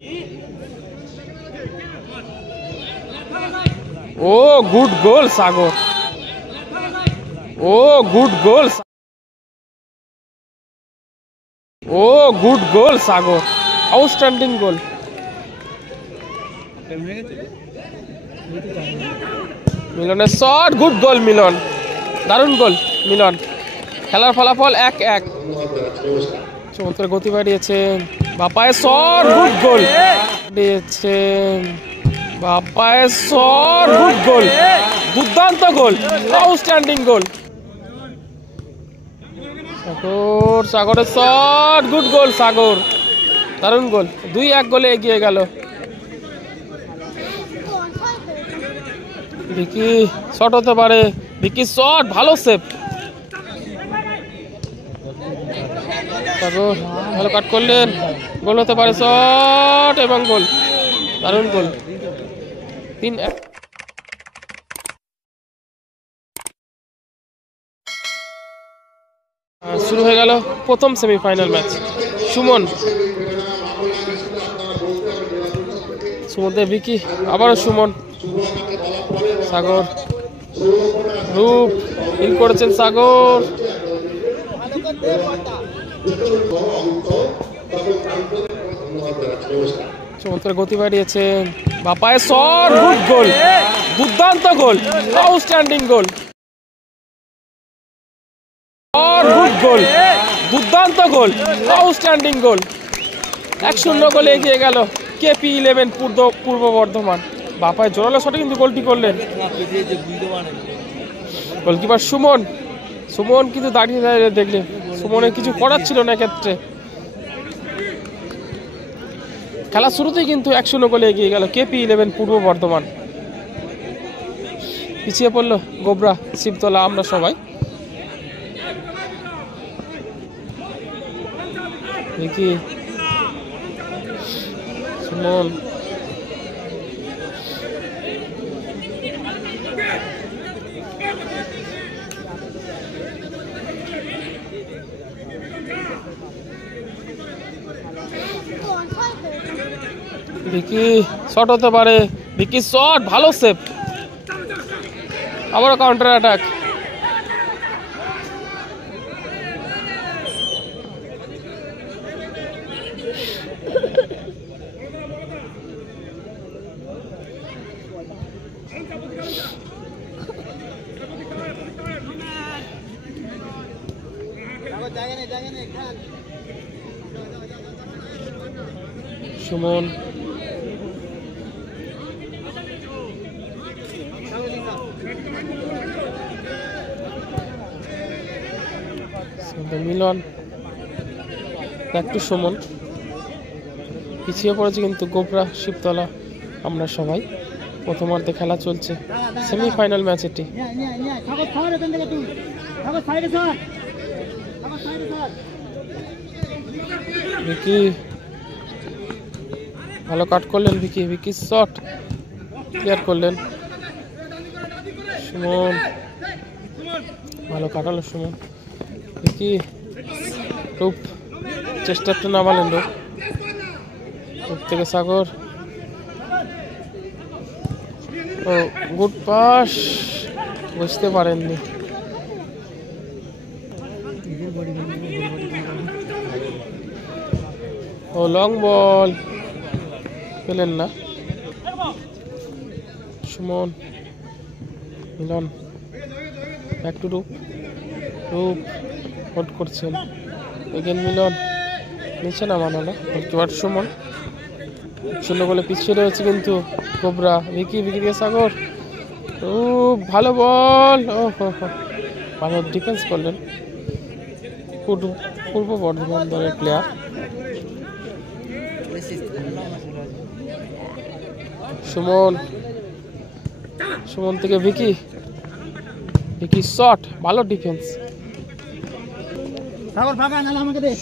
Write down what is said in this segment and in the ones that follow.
ও গুড গোল সাগর। ও গুড গোল। ও গুড গোল সাগর, আউটস্ট্যান্ডিং গোল। মিলনের shot, good গোল মিলন, দারুণ গোল মিলন। খেলার ফলাফল 1-1। চমৎকার গতি বাড়িয়েছেন, বাপায়ের শট, গুড গোল দিয়েছেন, বাপায়ের শট, গুড গোল, দুর্দান্ত গোল, আউটস্ট্যান্ডিং গোল। সাগর, সাগরের শট, গুড গোল সাগর, দারুণ গোল। 2-1 গোলে এগিয়ে গেল। ভিকি শট হতে পারে, ভিকি শট, ভালো সেভ। সাগর ভালো কাট করলেন, গোল হতে পারে, শট এবং গোল, দারুণ গোল। 3-1। শুরু হয়ে গেল প্রথম সেমিফাইনাল ম্যাচ। সুমন, সুমনতে ভিকি, আবারও সুমন, সাগর, রূপ হিল করেছেন সাগর, চমৎকার গতি বাড়িয়েছেন, বাপায়ের শট, গুড গোল, দুর্দান্ত গোল, আউটস্ট্যান্ডিং গোল, গুড গোল, দুর্দান্ত গোল, আউটস্ট্যান্ডিং গোল। 1-0 গোলে এগিয়ে গেল KP11 পূর্ব বর্ধমান। বাপায় জোরালো শটে কিন্তু গোলটি করলেন গোলকিপার সুমন। সুমন কিন্তু দাঁড়িয়ে দাঁড়িয়ে দেখলেন, সুমনের কিছু করার ছিল না ক্ষেত্রে। খেলা শুরুতেই কিন্তু 1-0 গোলে এগিয়ে গেল KP11 পূর্ব বর্ধমান। পিছিয়ে পড়লো গোবরা, শিবতলা, আমরা সবাই। দেখি সুমন, ভিকি শট হতে পারে, ভিকি শট, ভালো সেভ। আবারও কাউন্টার অ্যাটাক। সুমন, মিলন, একটু সুমন। পিছিয়ে পড়েছে কিন্তু গোবরা, শিবতলা, আমরা সবাই। প্রথমার্ধে খেলা চলছে, সেমিফাইনাল ম্যাচ এটি। ভিকি ভালো কাট করলেন, ভিকি, ভিকি শট ক্লিয়ার করলেন। সুমন ভালো কাটালো, সুমন, ভিকি, রূপ চেষ্টা একটু নামালেন, রূপ থেকে সাগর, ও গুড পাস, বুঝতে পারেননি। ও লং বল পেলেন না। সুমন, মিলন, ব্যাক টু রূপ, রূপ হোল্ড করছেন, এগেন মিলন, নিচে নামানো না, গোলকিপার সুমন। 1-0 গোলে পিছিয়ে রয়েছে কিন্তু গোবরা। ভিকি, ভিকি দিয়ে সাগর, রূপ, ভালো বল, ও হো হো, ভালো ডিফেন্স করলেন পূর্ব বর্ধমান দলের প্লেয়ার। সুমন, সুমন থেকে ভিকি, ভিকি শট, ভালো ডিফেন্স।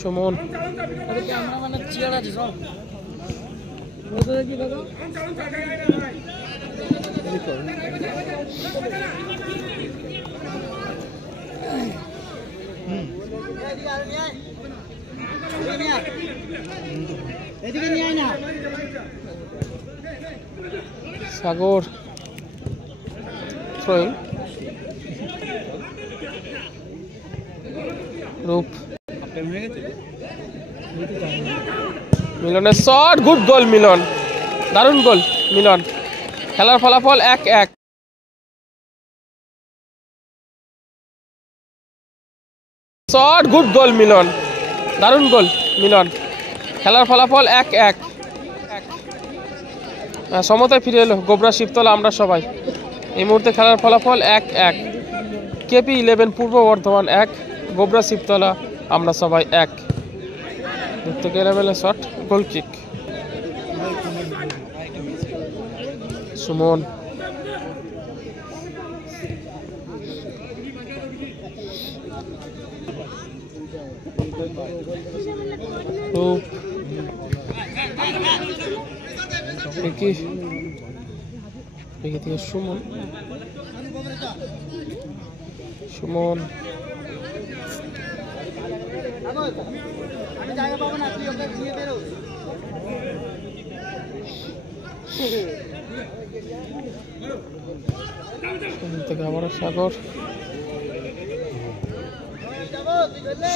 সুমন, এদিকে নিয়ে আয় না। সাগর থ্রোয়িং, রূপ, মিলনের শট, গুড গোল মিলন, দারুণ গোল মিলন। খেলার ফলাফল 1-1। শট, গুড গোল মিলন, দারুণ গোল মিলন। খেলার ফলাফল 1-1। সমতায় ফিরে এলো গোবরা শিবতলা আমরা সবাই। এই মুহূর্তে খেলার ফলাফল 1-1। KP11 পূর্ব বর্ধমান 1, গোবরা শিবতলা আমরা সবাই 1। দূর থেকে এলেমেলে শট, গোল কিক। সুমন, রূপ, থেকে সুমন, সুমন, থেকে আবার সাগর,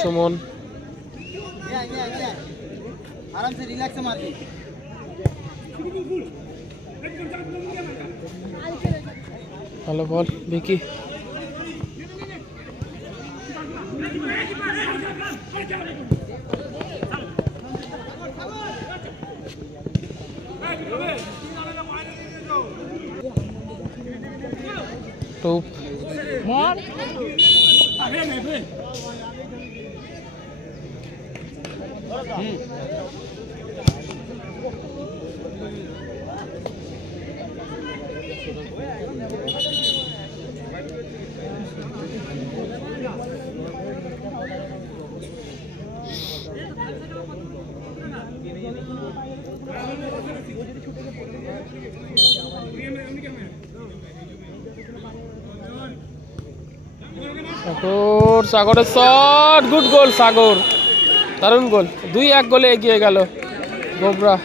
সুমন, आराम से रिलैक्स से मारती। हेलो बॉल विकी, टूप मार সাগর, সাগরের শট, গুড গোল সাগর, দারুণ গোল। 2-1 গোলে এগিয়ে গেল গোবরা।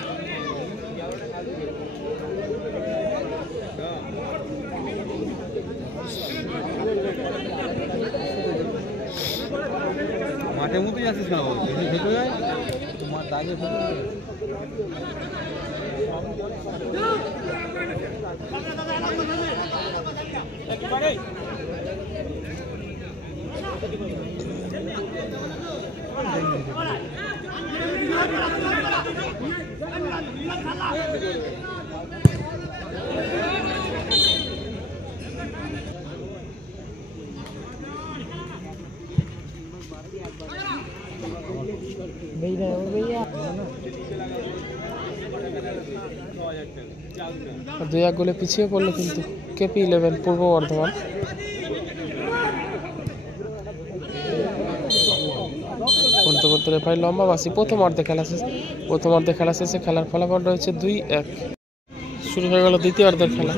মাঠের মধ্যে যাচ্ছিস না বাবু, ভেতরে যায় তোমার দাগে भैया 2-1 গোলে পিছিয়ে পড়লো কিন্তু KP11 পূর্ব বর্ধমান। বলতে বলতে রেফারি লম্বা বাসি। প্রথম অর্ধে খেলা শেষে খেলার ফলাফল রয়েছে 2-1। শুরু হয়ে গেল দ্বিতীয় অর্ধের খেলা।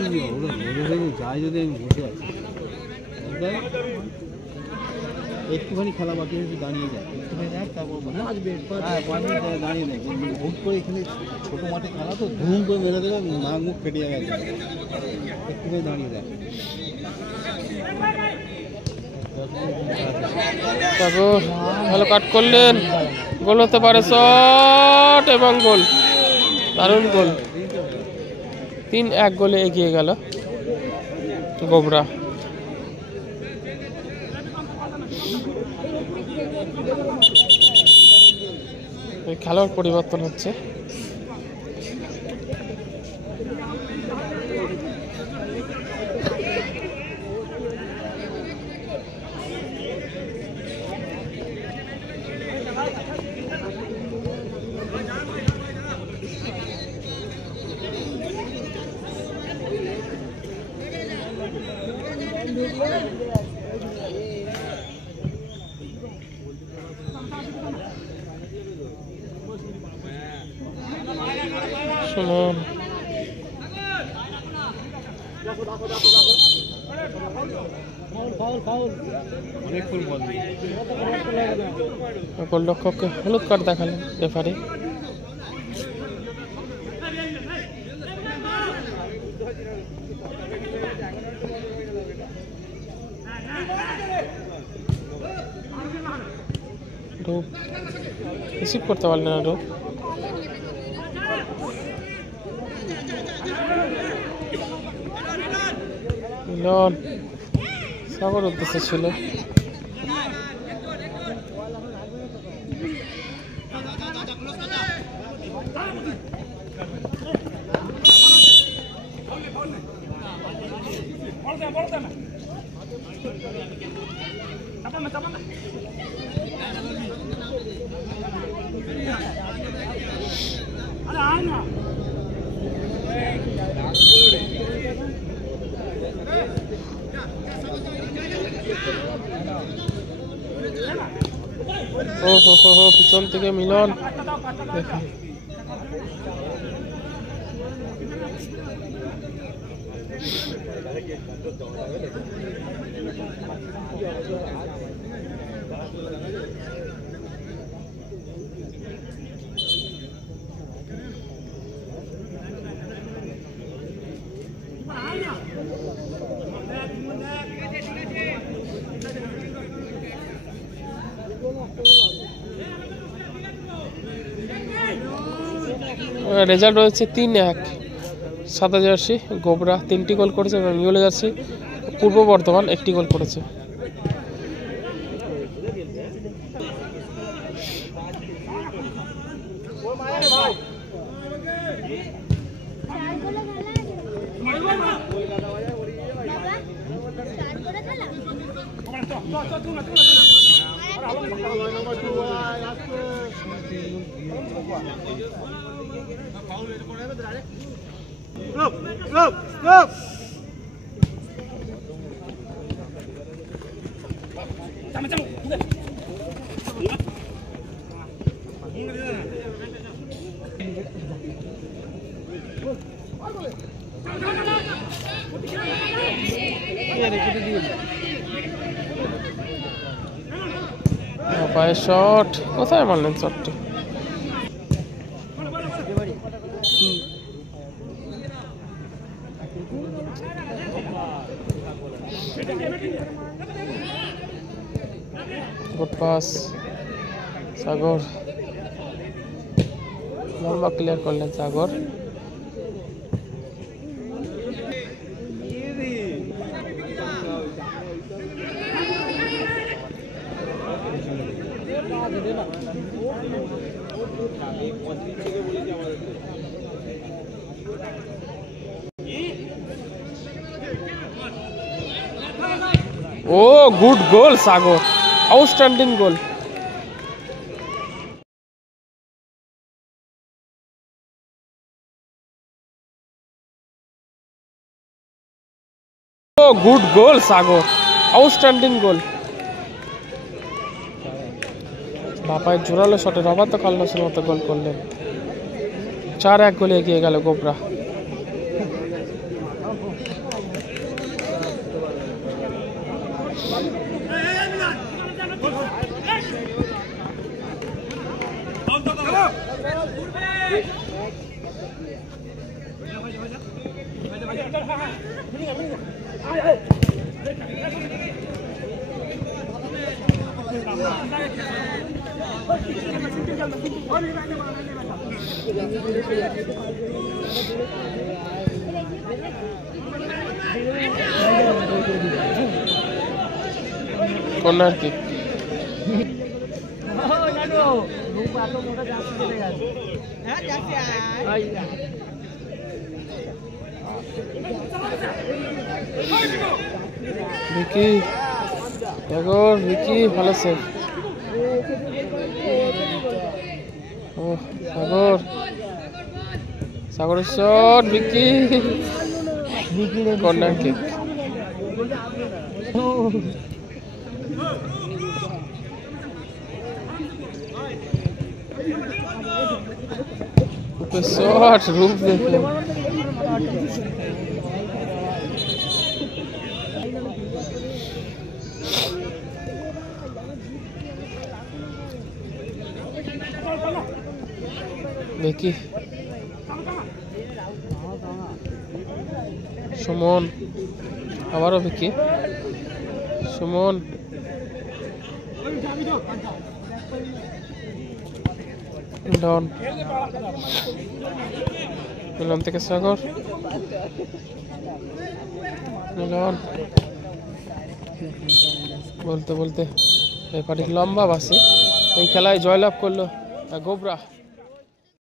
একটুখানি খেলা বাকি হয়েছে, দাঁড়িয়ে যায় দাঁড়িয়ে নেই হুট করে এখানে ছোটো মাঠে খেলা তো ধুম করে মেরে দেবে, নাক মুখ ফেটে যাবে, একটুখানি দাঁড়িয়ে যায়। তারপর ভালো কাট করলেন, গোল হতে পারে, শট এবং গোল, দারুণ গোল। 3-1 গোলে এগিয়ে গেল গোবরা। খেলার পরিবর্তন হচ্ছে। সুমন, গোলরক্ষককে হলুদ কার্ড দেখালেন রেফারি। রূপ রিসিভ করতে পারলেন না রূপ। মিলন সাগর উদ্দেশ্য ছিল। ও হো হো হো, পিছন থেকে মিলন দেখুন। রেজাল্ট রয়েছে 3-1। সাদা জার্সি গোবরা 3টি গোল করেছে এবং ইয়েলো জার্সি পূর্ব বর্ধমান 1টি গোল করেছে। পায়ের শট, কোথায় মারলেন শটটি? গুড পাস সাগর, লম্বা ক্লিয়ার করলেন সাগর। ও গুড গোল সাগর, আউটস্ট্যান্ডিং গোল। ও গুড গোল সাগর, আউটস্ট্যান্ডিং গোল। বাপায় জোরালো শটে রবার্তো কার্লোসের মতো গোল করলেন। 4-1 গোলে এগিয়ে গেল গোবরা। Corner kick. ভিকি সাগর, ভিকি ভালো সেভ। ও সাগর, সাগরের shot, Vicky corner kick. Shot রূপ দেখলেন। দেখি সুমন, আবারও ভিকি, সুমন, মিলন, মিলন থেকে সাগর, মিলন, বলতে বলতে এই পার্টি লম্বা বাসে এই খেলায় জয়লাভ করলো গোবরা।